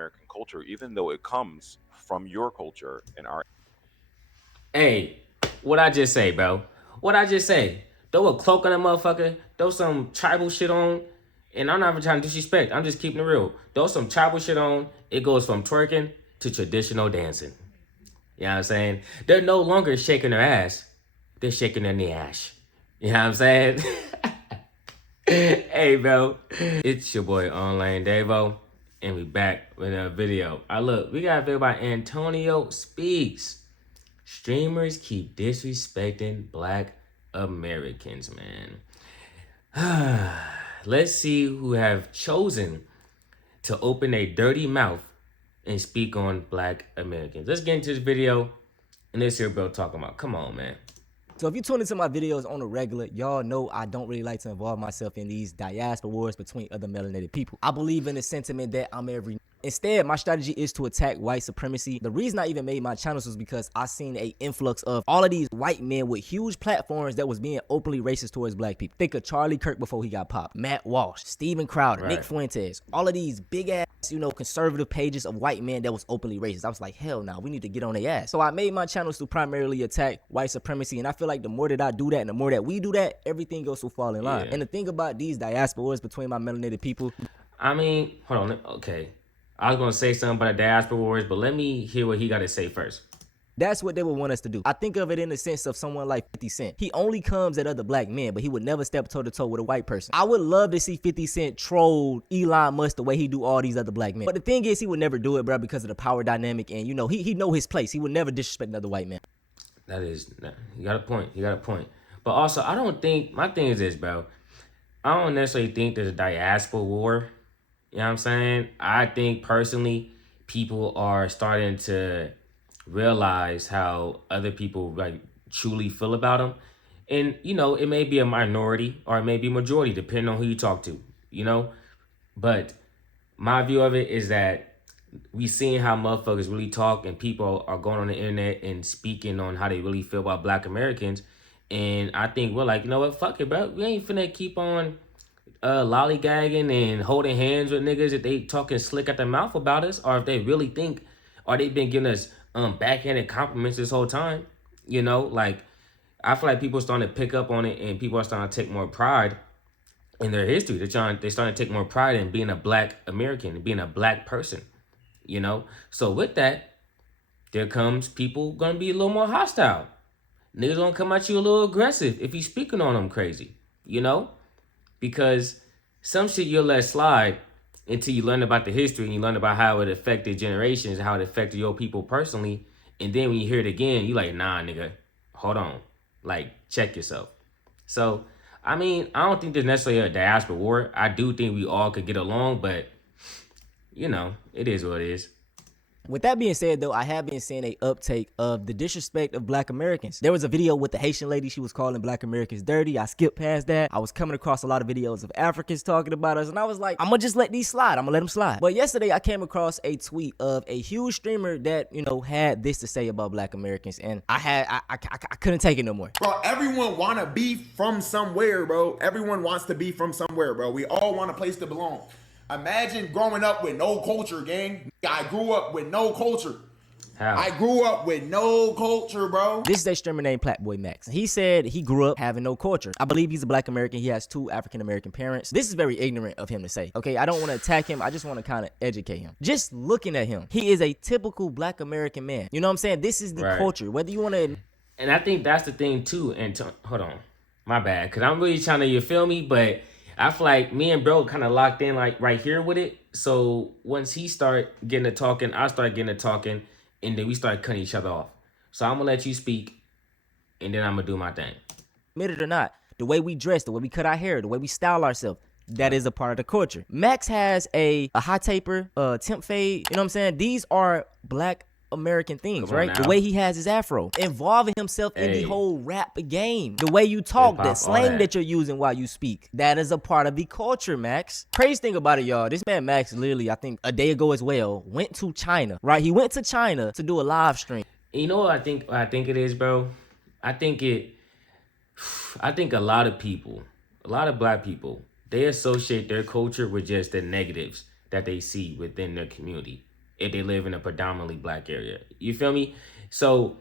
American culture, even though it comes from your culture and our. Hey, what I just say, bro? What I just say? Throw a cloak on a motherfucker. Throw some tribal shit on. And I'm not even trying to disrespect. I'm just keeping it real. Throw some tribal shit on. It goes from twerking to traditional dancing. You know what I'm saying? They're no longer shaking their ass. They're shaking their knee ash. You know what I'm saying? Hey, bro. It's your boy Online Davo. And we back with a video. Look, we got a video by Antonio Speaks. Streamers keep disrespecting Black Americans, man. Let's see who have chosen to open a dirty mouth and speak on Black Americans. Let's get into this video and let's hear Bro talking about. Come on, man. So if you tune into my videos on a regular, y'all know I don't really like to involve myself in these diaspora wars between other melanated people. I believe in the sentiment that I'm every. Instead, my strategy is to attack white supremacy. The reason I even made my channels was because I seen a influx of all of these white men with huge platforms that was being openly racist towards black people. Think of Charlie Kirk before he got popped, Matt Walsh, Steven Crowder, Nick Fuentes, all of these big ass, conservative pages of white men that was openly racist. I was like, hell no, we need to get on their ass. So I made my channels to primarily attack white supremacy, and I feel like the more that I do that and the more that we do that, everything goes to fall in line. And the thing about these diaspora wars between my melanated people, I mean, hold on, okay. I was gonna say something about the diaspora wars, but let me hear what he got to say first. that's what they would want us to do. I think of it in the sense of someone like 50 Cent. He only comes at other black men, but he would never step toe-to-toe with a white person. I would love to see 50 Cent troll Elon Musk the way he do all these other black men. But the thing is, he would never do it, bro, because of the power dynamic, and, he know his place. He would never disrespect another white man. That is, you got a point. You got a point. But also, I don't think, my thing is this, bro. I don't necessarily think there's a diaspora war. You know what I'm saying? I think personally, people are starting to realize how other people like truly feel about them. And, it may be a minority or it may be a majority, depending on who you talk to, But my view of it is that we seeing how motherfuckers really talk and people are going on the internet and speaking on how they really feel about Black Americans. And I think we're like, you know what, fuck it, bro. We ain't finna keep on lollygagging and holding hands with niggas if they talking slick at their mouth about us, or if they really think, or they been giving us backhanded compliments this whole time. Like, I feel like people are starting to pick up on it, and people are starting to take more pride in their history. They're starting to take more pride in being a Black American, being a Black person. So with that, there comes people gonna be a little more hostile. Niggas gonna come at you a little aggressive if you speaking on them crazy. Because some shit you'll let slide until you learn about the history and you learn about how it affected generations, how it affected your people personally. And then when you hear it again, you like, nah, nigga, hold on. Like, check yourself. So, I mean, I don't think there's necessarily a diaspora war. I do think we all could get along, but, it is what it is. With that being said, though, I have been seeing a uptake of the disrespect of Black Americans. There was a video with the Haitian lady. She was calling Black Americans dirty. I skipped past that. I was coming across a lot of videos of Africans talking about us, and I was like, I'm gonna just let these slide. I'm gonna let them slide. But yesterday, I came across a tweet of a huge streamer that, had this to say about Black Americans, and I couldn't take it no more. Bro, everyone wanna be from somewhere, bro. Everyone wants to be from somewhere, bro. We all want a place to belong. Imagine growing up with no culture, gang. I grew up with no culture. How? I grew up with no culture, bro. This is a streamer named Platboy Max. He said he grew up having no culture. I believe he's a Black American. He has 2 African American parents. This is very ignorant of him to say. Okay, I don't want to attack him. I just want to kind of educate him. Just looking at him, he is a typical Black American man. You know what I'm saying? This is the culture. Whether you want to... And I think that's the thing too. And hold on, my bad, because I'm really trying to, you feel me? But I feel like me and bro kind of locked in like right here with it. So once he start getting to talking, I start getting to talking, and then we start cutting each other off. So I'm gonna let you speak, and then I'm gonna do my thing. Admit it or not, the way we dress, the way we cut our hair, the way we style ourselves, that is a part of the culture. Max has a high taper, temp fade. You know what I'm saying? These are Black American things, right? Now. The way he has his afro, involving himself in the whole rap game, the way you talk, the slang that you're using while you speak, that is a part of the culture, Max. Crazy thing about it, y'all, this man Max literally, I think a day ago as well, went to China, right? He went to China to do a live stream. You know what I think it is, bro? I think a lot of people, a lot of Black people, they associate their culture with just the negatives that they see within their community. if they live in a predominantly black area. You feel me? So,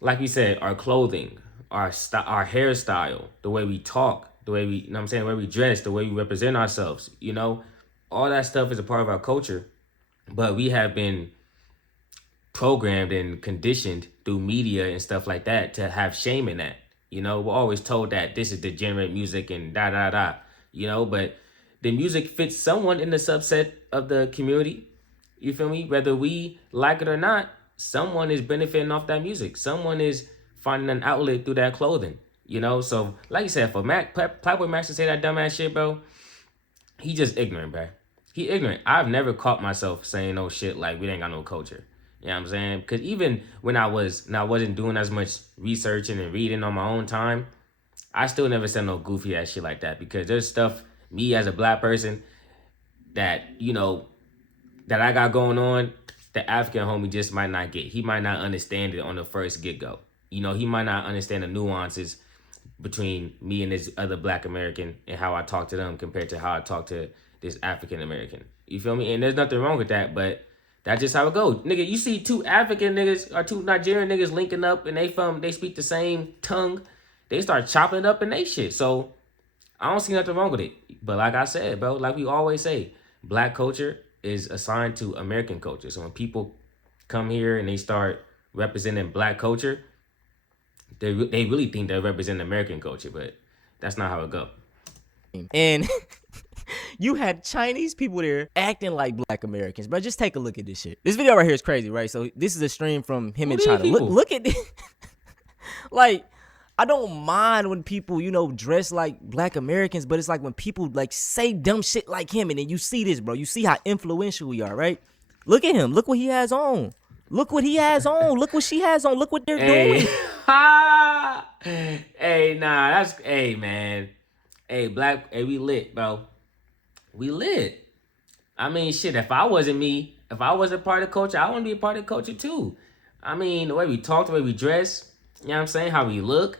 like you said, our clothing, our hairstyle, the way we talk, the way we, you know what I'm saying, the way we dress, the way we represent ourselves, you know, all that stuff is a part of our culture. But we have been programmed and conditioned through media and stuff like that to have shame in that. You know, we're always told that this is degenerate music and da da da, you know, but the music fits someone in the subset of the community. You feel me? Whether we like it or not, someone is benefiting off that music. Someone is finding an outlet through that clothing, you know? So, like you said, for Playboy Max to say that dumbass shit, bro, he just ignorant, bro. He ignorant. I've never caught myself saying no shit like we ain't got no culture. You know what I'm saying? Because even when I wasn't doing as much researching and reading on my own time, I still never said no goofy ass shit like that. Because there's stuff, me as a black person, that, you know, that I got going on, the African homie just might not get. He might not understand it on the first get-go. You know, he might not understand the nuances between me and this other black American and how I talk to them compared to how I talk to this African American. You feel me? And there's nothing wrong with that, but that's just how it goes. Nigga, you see two African niggas or two Nigerian niggas linking up and they speak the same tongue, they start chopping it up in they shit. So I don't see nothing wrong with it. But like I said, bro, like we always say, black culture is assigned to American culture. So when people come here and they start representing black culture, they really think they're representing American culture, but that's not how it go. And you had Chinese people there acting like black Americans. But just take a look at this shit. This video right here is crazy, right? So this is a stream from him in China. Look at this. Like, I don't mind when people, you know, dress like black Americans, but it's like when people like say dumb shit like him, and then you see this, bro. You see how influential we are, right? Look at him. Look what he has on. Look what he has on. Look what she has on. Look what they're doing. Hey, nah, that's, hey, man. Hey, black, hey, we lit, bro. We lit. I mean, shit, if I wasn't me, if I wasn't part of the culture, I want to be a part of the culture too. I mean, the way we talk, the way we dress, you know what I'm saying? How we look,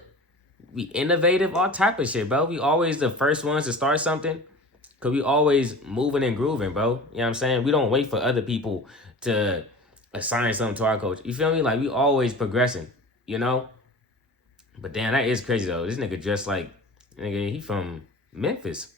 we innovative, all type of shit, bro. We always the first ones to start something, because we always moving and grooving, bro. You know what I'm saying? We don't wait for other people to assign something to our culture. You feel me? Like, we always progressing, you know? But damn, that is crazy, though. This nigga dressed like, nigga, he from Memphis.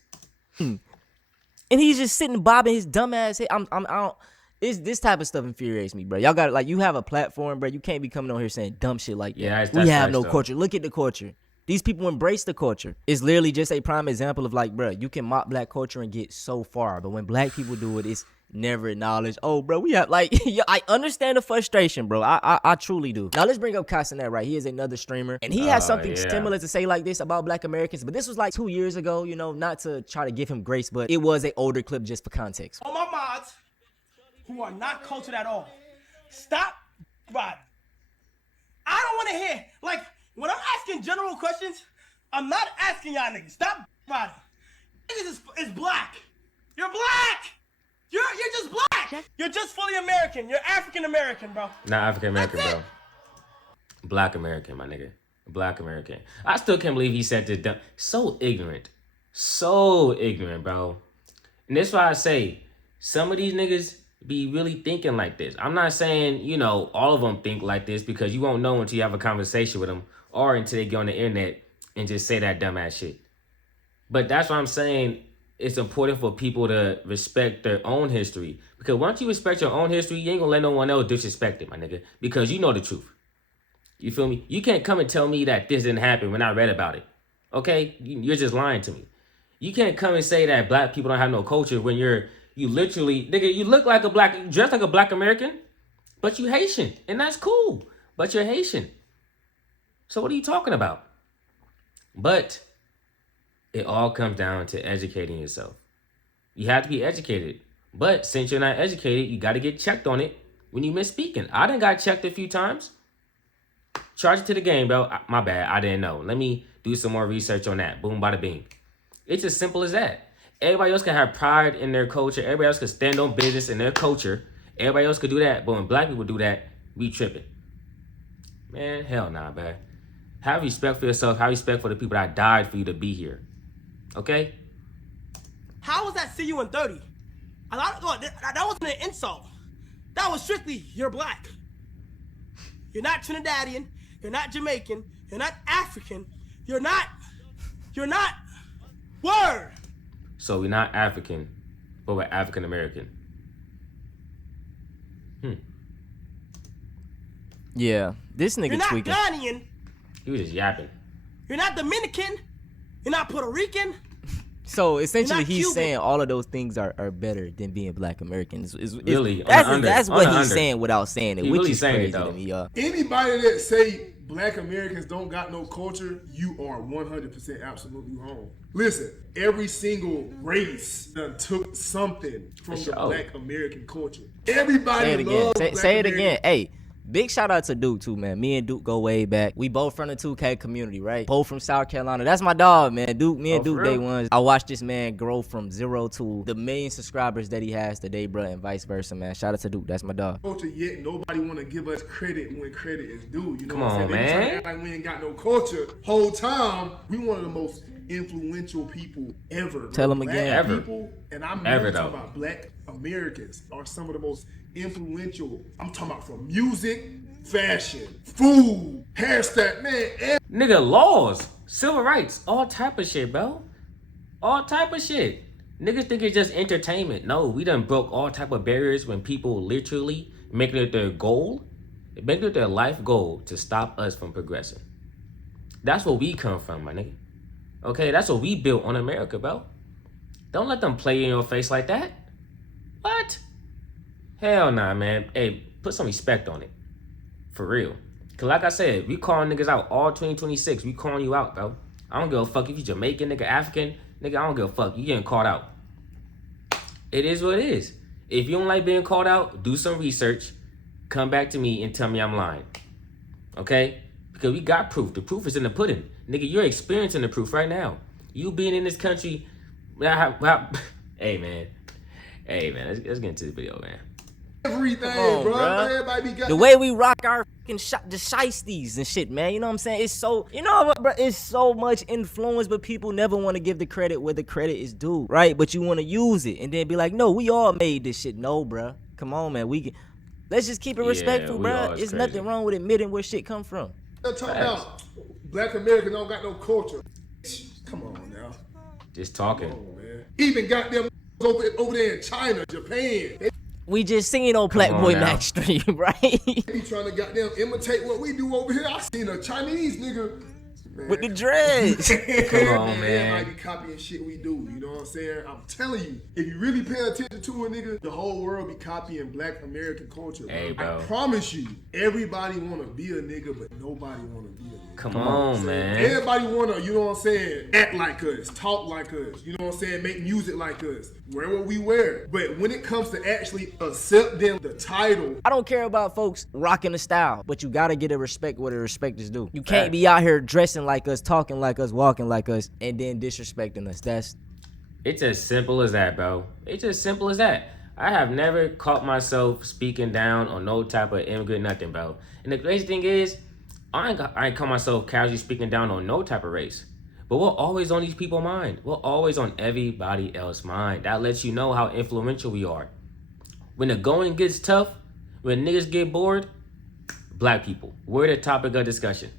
And he's just sitting bobbing his dumb ass head. I don't. This type of stuff infuriates me, bro. Y'all got, like, you have a platform, bro. You can't be coming on here saying dumb shit like that. Yeah, we have no culture. Look at the culture. These people embrace the culture. It's literally just a prime example of, like, bro, you can mock black culture and get so far, but when black people do it, it's never acknowledged. Oh, bro, we have, like, I understand the frustration, bro. I truly do. Now let's bring up Castanet, right? He is another streamer, and he has something similar to say like this about black Americans, but this was like 2 years ago, you know, not to try to give him grace, but it was an older clip just for context. All my mods who are not cultured at all, stop riding. I don't want to hear, like, when I'm asking general questions, I'm not asking y'all niggas. Stop riding. Niggas is black. You're black. You're just black. You're just fully American. You're African American, bro. Not African American, bro. Black American, my nigga. Black American. I still can't believe he said this dumb. So ignorant. So ignorant, bro. And that's why I say, some of these niggas be really thinking like this. I'm not saying, you know, all of them think like this, because you won't know until you have a conversation with them or until they get on the internet and just say that dumbass shit. But that's why I'm saying it's important for people to respect their own history. Because once you respect your own history, you ain't gonna let no one else disrespect it, my nigga. Because you know the truth. You feel me? You can't come and tell me that this didn't happen when I read about it. Okay? You're just lying to me. You can't come and say that black people don't have no culture when you literally, nigga, you look like you dress like a black American, but you Haitian. And that's cool. But you're Haitian. So what are you talking about? But it all comes down to educating yourself. You have to be educated. But since you're not educated, you got to get checked on it when you miss speaking. I done got checked a few times. Charge it to the game, bro. My bad. I didn't know. Let me do some more research on that. Boom, bada bing. It's as simple as that. Everybody else can have pride in their culture. Everybody else can stand on business in their culture. Everybody else could do that. But when black people do that, we tripping. Man, hell nah, man. Have respect for yourself. Have respect for the people that died for you to be here. Okay? How was that see you in 30? That wasn't an insult. that was strictly, you're black. You're not Trinidadian, you're not Jamaican, you're not African, you're not, word. So we're not African, but we're African American. Yeah, this You're nigga not tweaking. Ghanaian, He was just yapping. you're not Dominican, you're not Puerto Rican. So essentially, You're not he's Cuban. saying all of those things are better than being black Americans. Really? On That's the under, that's on what the he's under. saying without saying it, He which really is saying it, crazy though. to me, y'all. Anybody that say black Americans don't got no culture, you are 100% absolutely wrong. Listen, every single race done took something from the sure. black American culture. Everybody Say it again. loves Say black it American. again. Hey, big shout out to Duke too, man. Me and Duke go way back. We both from the 2K community, right? Both from South Carolina. That's my dog, man. Duke, me and Oh, for Duke day real? ones. I watched this man grow from 0 to the million subscribers that he has today, bro, and vice versa, man. Shout out to Duke. That's my dog. Culture yet nobody want to give us credit when credit is due. You know Come what I'm on, saying? They be trying man. to act like we ain't got no culture. Whole time, we one of the most influential people ever. Tell 'em Black again. Ever. People, and I'm Ever, never talking though. about black Americans are some of the most influential. I'm talking about from music, fashion, food, hairstyle, man. Nigga, laws, civil rights, all type of shit, bro. All type of shit. Niggas think it's just entertainment. No, we done broke all type of barriers when people literally making it their goal, making it their life goal to stop us from progressing. That's where we come from, my nigga. Okay, that's what we built on America, bro. Don't let them play in your face like that. What? Hell nah, man. Hey, put some respect on it. For real. Cause like I said, we calling niggas out all 2026. We calling you out, bro. I don't give a fuck if you Jamaican, nigga, African, nigga, I don't give a fuck. You getting called out. It is what it is. If you don't like being called out, do some research. Come back to me and tell me I'm lying. Okay? Because we got proof. The proof is in the pudding. Nigga, you're experiencing the proof right now. You being in this country. Hey, man. Hey, man. Let's get into the video, man. Everything, Come on, bro. bruh. Everybody be got The way we rock our fucking the shiesties and shit, man. You know what I'm saying? It's so, you know what, bro? It's so much influence, but people never want to give the credit where the credit is due, right? But you want to use it and then be like, no, we all made this shit. No, bro. Come on, man. Let's just keep it Yeah, respectful, we bro. all is There's crazy. nothing wrong with admitting where shit come from. They're talking about black Americans don't got no culture. Come on now. Just talking. Oh, man. Even got them over there in China, Japan. They We just seen on on Blackboy now. Max stream, right? be trying to goddamn imitate what we do over here. I seen a Chinese nigga. Man. With the dreads. Come on, man. Everybody be copying shit we do. You know what I'm saying? I'm telling you, if you really pay attention to a nigga, the whole world be copying black American culture. Hey, bro. I promise you, everybody want to be a nigga, but nobody want to be a nigga. Come on, man. Everybody want to, you know what I'm saying, act like us, talk like us, you know what I'm saying, make music like us, wear what we wear. But when it comes to actually accepting the title, I don't care about folks rocking the style, but you gotta get a respect where the respect is due. You can't be out here dressing like us, talking like us, walking like us, and then disrespecting us. It's as simple as that, bro. It's as simple as that. I have never caught myself speaking down on no type of immigrant nothing, bro. And the crazy thing is, I ain't caught myself casually speaking down on no type of race. But we're always on these people's mind. We're always on everybody else's mind. That lets you know how influential we are. When the going gets tough, when niggas get bored, black people, we're the topic of discussion.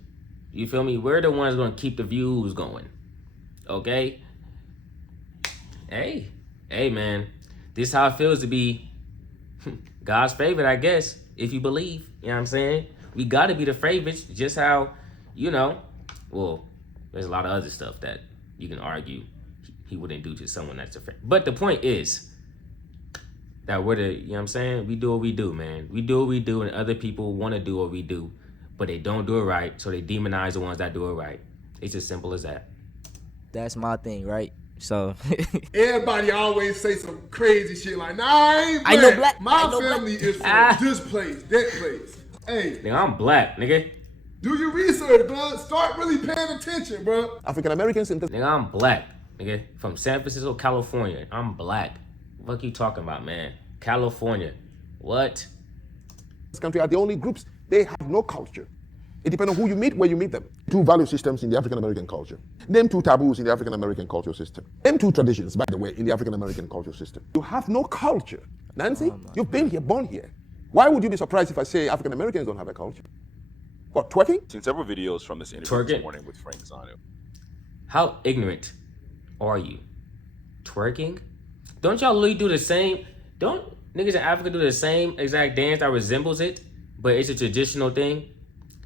You feel me? We're the ones gonna keep the views going. Okay? Hey, man. This how it feels to be God's favorite, I guess, if you believe. You know what I'm saying? We gotta be the favorites, just how, you know, well, there's a lot of other stuff that you can argue he wouldn't do to someone that's a friend. But the point is that we're the, you know what I'm saying? We do what we do, man. We do what we do, and other people want to do what we do, but they don't do it right, so they demonize the ones that do it right. It's as simple as that. That's my thing, right? So everybody always say some crazy shit like, nah, I ain't black. I know black. My I know family is from Ah. this place, that place. Hey, Nigga, I'm black, nigga. do your research, bro. Start really paying attention, bro. African Americans in this Nigga, I'm black, nigga. From San Francisco, California. I'm black. What you talking about, man? California. What? country are the only groups. They have no culture. It depends on who you meet, where you meet them. Two value systems in the African American culture. Name two taboos in the African American cultural system. Name two traditions, by the way, in the African American cultural system. You have no culture. Nancy, you've been here, born here. Why would you be surprised if I say African Americans don't have a culture? What, twerking? Seen several videos from this interview this Twerking? morning with Frank Zanu. How ignorant are you? Twerking? Don't y'all really do the same? Don't niggas in Africa do the same exact dance that resembles it, but it's a traditional thing?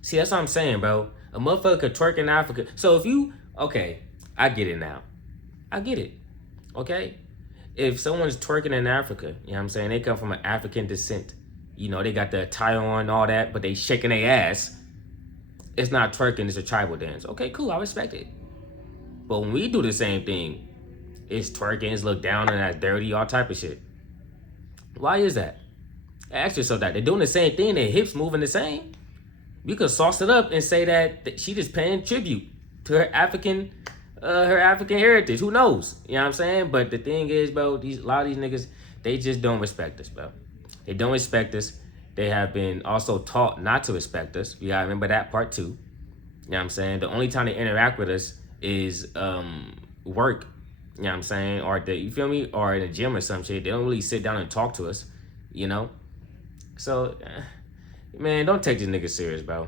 See, that's what I'm saying, bro. A motherfucker could twerk in Africa. So if you, okay, I get it now. I get it, okay? If someone's twerking in Africa, you know what I'm saying? They come from an African descent. You know, they got the attire on and all that, but they shaking their ass. It's not twerking, it's a tribal dance. Okay, cool, I respect it. But when we do the same thing, it's twerking, it's looked down and that's dirty, all type of shit. Why is that? Ask yourself that. They're doing the same thing, their hips moving the same. You could sauce it up and say that she just paying tribute to her African heritage. Who knows? You know what I'm saying? But the thing is, bro, a lot of these niggas, they just don't respect us, bro. They don't respect us. They have been also taught not to respect us. You gotta remember that part too. You know what I'm saying? The only time they interact with us is work. You know what I'm saying? Or you feel me? Or in the gym or some shit. They don't really sit down and talk to us, you know? So, man, don't take these niggas serious, bro.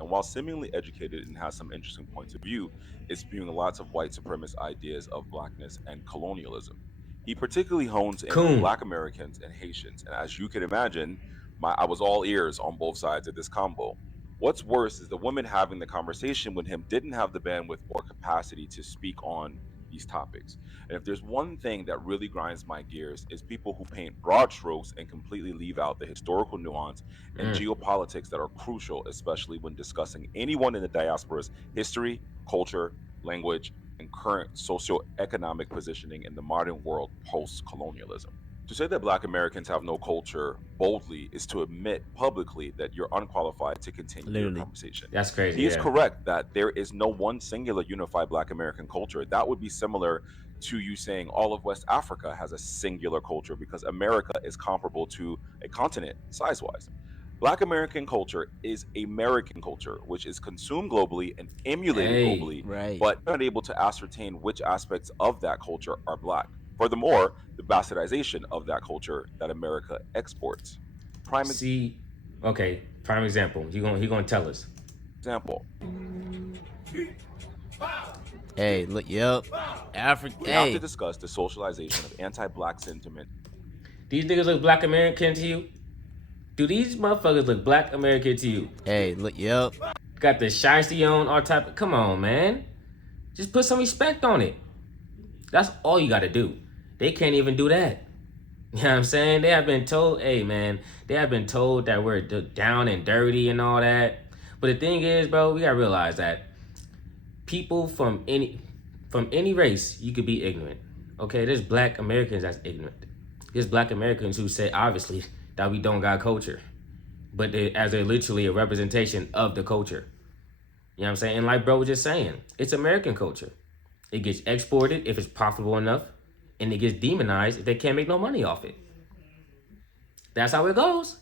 And while seemingly educated and has some interesting points of view, is spewing lots of white supremacist ideas of blackness and colonialism. He particularly hones in on Black Americans and Haitians, and as you can imagine, I was all ears on both sides of this combo. What's worse is the women having the conversation with him didn't have the bandwidth or capacity to speak on these topics. And if there's one thing that really grinds my gears, is people who paint broad strokes and completely leave out the historical nuance and geopolitics that are crucial, especially when discussing anyone in the diaspora's history, culture, language, and current socioeconomic positioning in the modern world post-colonialism. To say that Black Americans have no culture boldly is to admit publicly that you're unqualified to continue your conversation. That's crazy. He is correct that there is no one singular unified Black American culture. That would be similar to you saying all of West Africa has a singular culture, because America is comparable to a continent size-wise. Black American culture is American culture, which is consumed globally and emulated globally, but not able to ascertain which aspects of that culture are Black. Furthermore, the bastardization of that culture that America exports. Prime example. He gonna tell us. Example. Hey, look, yep. Africa. We have to discuss the socialization of anti-Black sentiment. These niggas look Black American to you? Do these motherfuckers look Black American to you? Hey, look, yep. Got the shiesty on, all type of. Come on, man. Just put some respect on it. That's all you gotta do. They can't even do that. You know what I'm saying? They have been told, hey man, they have been told that we're down and dirty and all that. But the thing is, bro, we gotta realize that people from any race, you could be ignorant. Okay, there's Black Americans that's ignorant. There's Black Americans who say, obviously, that we don't got culture. But they're literally a representation of the culture. You know what I'm saying? And like bro was just saying, it's American culture. It gets exported if it's profitable enough, and it gets demonized if they can't make no money off it. That's how it goes.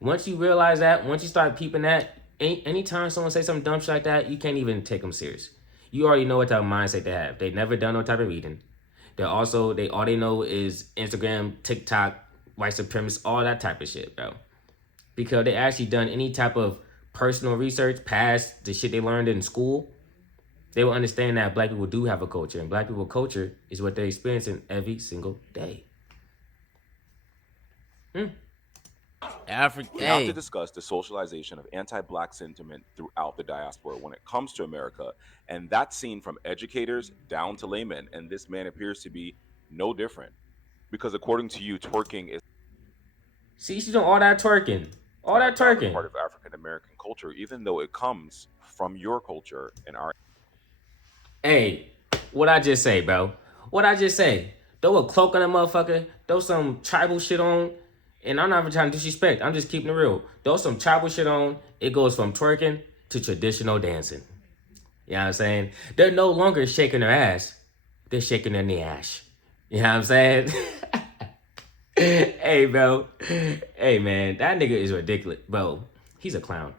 Once you realize that, once you start peeping that, anytime someone say something dumb shit like that, you can't even take them serious. You already know what type of mindset they have. They never done no type of reading. All they know is Instagram, TikTok, white supremacists, all that type of shit, bro. Because they actually done any type of personal research past the shit they learned in school, they will understand that Black people do have a culture, and Black people culture is what they're experiencing every single day. We have to discuss the socialization of anti-Black sentiment throughout the diaspora when it comes to America, and that's seen from educators down to laymen, and this man appears to be no different. Because according to you, twerking is... See, she's doing all that twerking. All that twerking. ...part of African American culture, even though it comes from your culture and our... Hey, what I just say, bro? What I just say? Throw a cloak on a motherfucker, throw some tribal shit on, and I'm not even trying to disrespect, I'm just keeping it real. Throw some tribal shit on, it goes from twerking to traditional dancing. You know what I'm saying? They're no longer shaking their ass, they're shaking their ass. You know what I'm saying? Hey, bro. Hey, man, that nigga is ridiculous. Bro, he's a clown.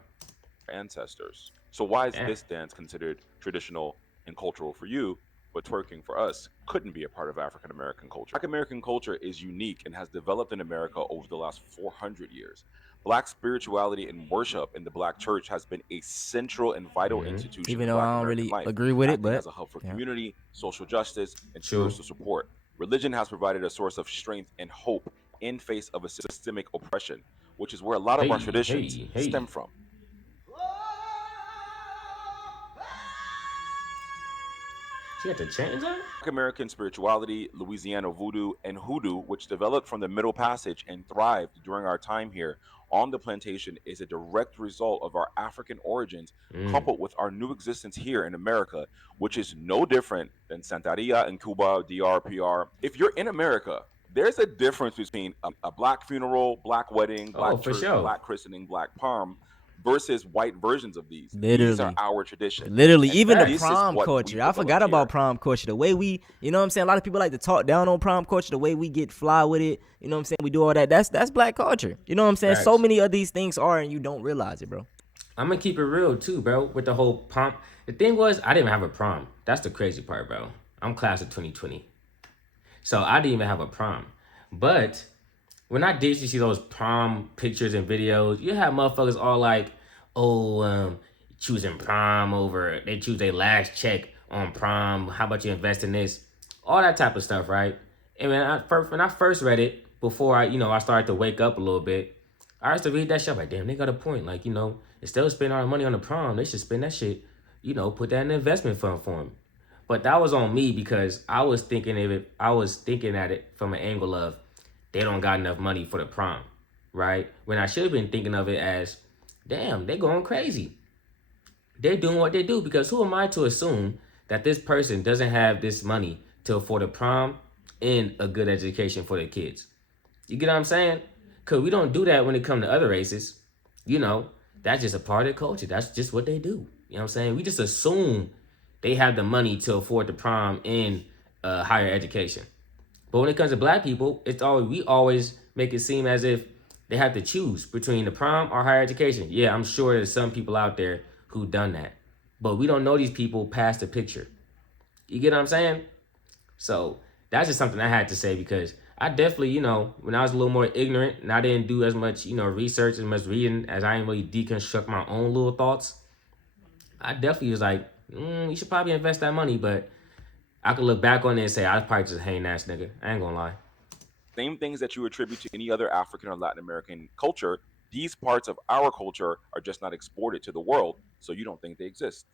Ancestors. So why is this dance considered traditional and cultural for you, but twerking for us couldn't be a part of African American culture. Black American culture is unique and has developed in America over the last 400 years. Black spirituality and worship in the Black church has been a central and vital institution Even in though Black I don't American really life, agree with it, acting but as a hub for yeah. community, social justice, and True. spiritual support. Religion has provided a source of strength and hope in face of a systemic oppression, which is where a lot of our traditions stem from. She had to change that? Black American spirituality, Louisiana voodoo, and hoodoo, which developed from the Middle Passage and thrived during our time here on the plantation, is a direct result of our African origins, coupled with our new existence here in America, which is no different than Santeria in Cuba, DR. If you're in America, there's a difference between a Black funeral, Black wedding, Oh, Black for church, sure. Black christening, Black palm, versus white versions of these. These are Literally. our traditions. Literally, And even the this is prom what we culture. I forgot developed here. about prom culture. The way we, you know what I'm saying? A lot of people like to talk down on prom culture. The way we get fly with it. You know what I'm saying? We do all that. That's Black culture. You know what I'm saying? So Facts. many of these things are, and you don't realize it, bro. I'm gonna keep it real too, bro. With the whole prom, the thing was I didn't even have a prom. That's the crazy part, bro. I'm class of 2020, so I didn't even have a prom. But when I did see those prom pictures and videos, you have motherfuckers all like, "Oh, choosing prom over they choose their last check on prom. How about you invest in this?" All that type of stuff, right? And when I first read it, before I started to wake up a little bit. I used to read that shit, I'm like, damn, they got a point. Like, instead of spending all the money on the prom, they should spend that shit, put that in an investment fund for them. But that was on me because I was thinking at it from an angle of they don't got enough money for the prom, right? When I should have been thinking of it as, damn, they going crazy. They're doing what they do because who am I to assume that this person doesn't have this money to afford a prom and a good education for their kids? You get what I'm saying? Because we don't do that when it comes to other races. That's just a part of the culture. That's just what they do. You know what I'm saying? We just assume they have the money to afford the prom and higher education. But when it comes to Black people, we always make it seem as if they have to choose between the prom or higher education. Yeah, I'm sure there's some people out there who done that. But we don't know these people past the picture. You get what I'm saying? So that's just something I had to say because I definitely, when I was a little more ignorant and I didn't do as much, research, as much reading as I didn't really deconstruct my own little thoughts, I definitely was like, you should probably invest that money. But I could look back on it and say, I was probably just a hating ass nigga. I ain't gonna lie. Same things that you attribute to any other African or Latin American culture, these parts of our culture are just not exported to the world, so you don't think they exist.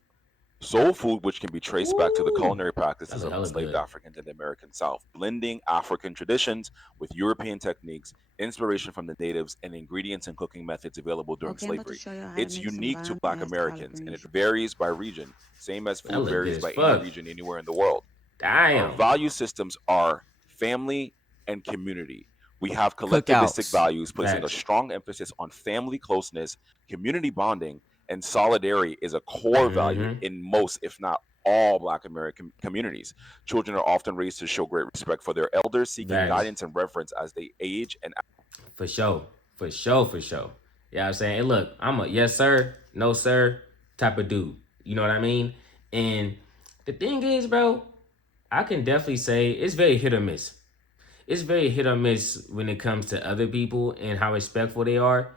Soul food, which can be traced back to the culinary practices That look of hella enslaved good. Africans in the American South, blending African traditions with European techniques, inspiration from the natives, and ingredients and cooking methods available during Okay, I'm about to slavery. show y'all how It's to make some unique to bomb Black ass collard Americans, and it greens. varies by region, same as That food look good varies as by any fuck. region anywhere in the world. Our Damn. value systems are family and community. We have collectivistic Cookouts. values, placing a Facts. strong emphasis on family closeness, community bonding, and solidarity is a core value in most, if not all, Black American communities. Children are often raised to show great respect for their elders, seeking Facts. guidance and reverence as they age and For sure. For sure. You know what I'm saying? And look, I'm a yes sir, no sir type of dude. You know what I mean? And the thing is, bro, I can definitely say it's very hit or miss. It's very hit or miss when it comes to other people and how respectful they are.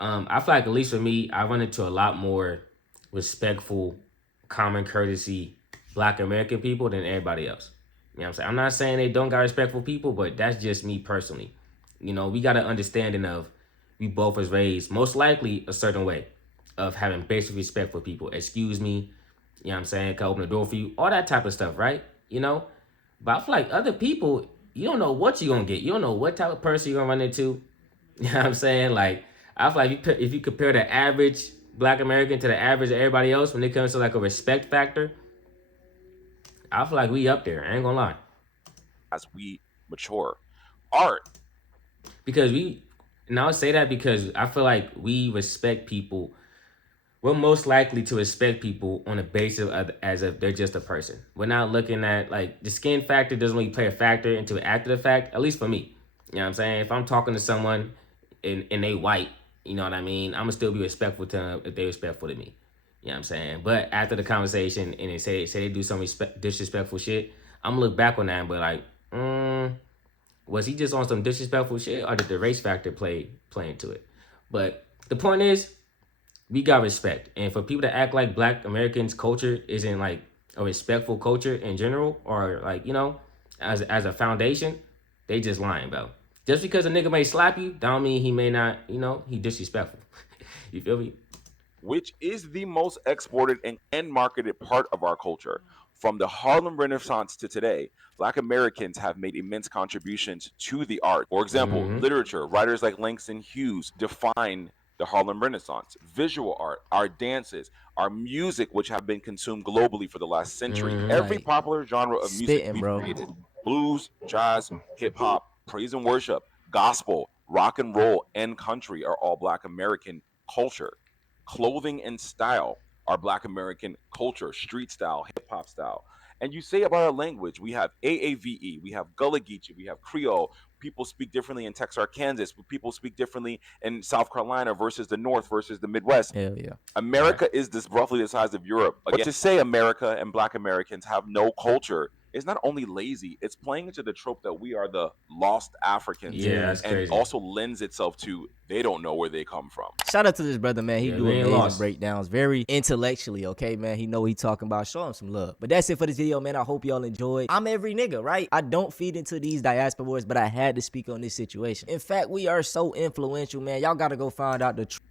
I feel like at least for me, I run into a lot more respectful, common courtesy Black American people than everybody else. You know what I'm saying? I'm not saying they don't got respectful people, but that's just me personally. We got an understanding of we both was raised most likely a certain way of having basic respect for people. Excuse me, you know what I'm saying? Can I open the door for you? All that type of stuff, right? But I feel like other people, you don't know what you're gonna get. You don't know what type of person you're gonna run into. You know what I'm saying? Like, I feel like if you compare the average Black American to the average of everybody else when it comes to like a respect factor, I feel like we up there. I ain't gonna lie. as we mature. Art. And I would say that because I feel like we respect people. We're most likely to respect people on the basis of as if they're just a person. We're not looking at like the skin factor doesn't really play a factor into after the fact, at least for me. You know what I'm saying? If I'm talking to someone and they white, you know what I mean? I'm gonna still be respectful to them if they're respectful to me. You know what I'm saying? But after the conversation and they say they do some disrespectful shit, I'm gonna look back on that and be like, was he just on some disrespectful shit, or did the race factor play into it? But the point is, we got respect, and for people to act like Black Americans' culture isn't like a respectful culture in general, or like as a foundation, they just lying, bro. Just because a nigga may slap you, don't mean he may not, he disrespectful. You feel me? Which is the most exported and marketed part of our culture. From the Harlem Renaissance to today, Black Americans have made immense contributions to the art. For example, literature, writers like Langston Hughes define the Harlem Renaissance. Visual art, our dances, our music, which have been consumed globally for the last century. Every Like, popular genre of music spitting, we've bro. created: blues, jazz, hip hop, praise and worship, gospel, rock and roll, and country are all Black American culture. Clothing and style are Black American culture, street style, hip hop style. And you say about our language, we have AAVE, we have Gullah Geechee, we have Creole. People speak differently in Texarkana, but people speak differently in South Carolina versus the North versus the Midwest. Hell yeah. America is this roughly the size of Europe. Again, to say America and Black Americans have no culture is not only lazy, it's playing into the trope that we are the lost Africans. Yeah, that's and crazy. also lends itself to they don't know where they come from. Shout out to this brother, man. He do we ain't amazing lost. breakdowns, very intellectually, okay, man. He know what he talking about. Show him some love. But that's it for this video, man. I hope y'all enjoyed. I'm every nigga, right? I don't feed into these diaspora wars, but I had to speak on this situation. In fact, we are so influential, man. Y'all gotta go find out the truth.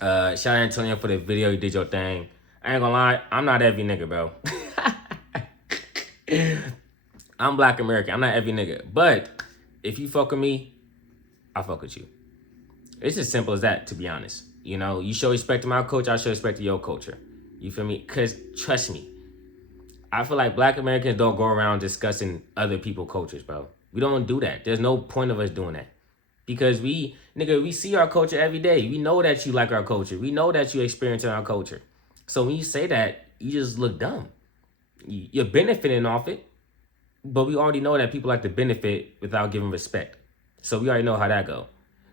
Shout out Antonio for the video. You did your thing. I ain't gonna lie, I'm not every nigga, bro. I'm Black American. I'm not every nigga. But if you fuck with me, I fuck with you. It's as simple as that, to be honest. You show respect to my culture, I show respect to your culture. You feel me? Because trust me, I feel like Black Americans don't go around discussing other people's cultures, bro. We don't do that. There's no point of us doing that. Because we see our culture every day. We know that you like our culture. We know that you experience our culture. So when you say that, you just look dumb. You're benefiting off it, but we already know that people like to benefit without giving respect. So we already know how that go.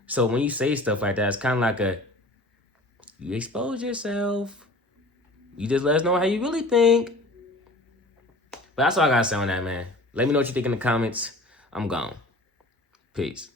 So when you say stuff like that, it's kind of like you expose yourself. You just let us know how you really think. But that's all I got to say on that, man. Let me know what you think in the comments. I'm gone. Peace.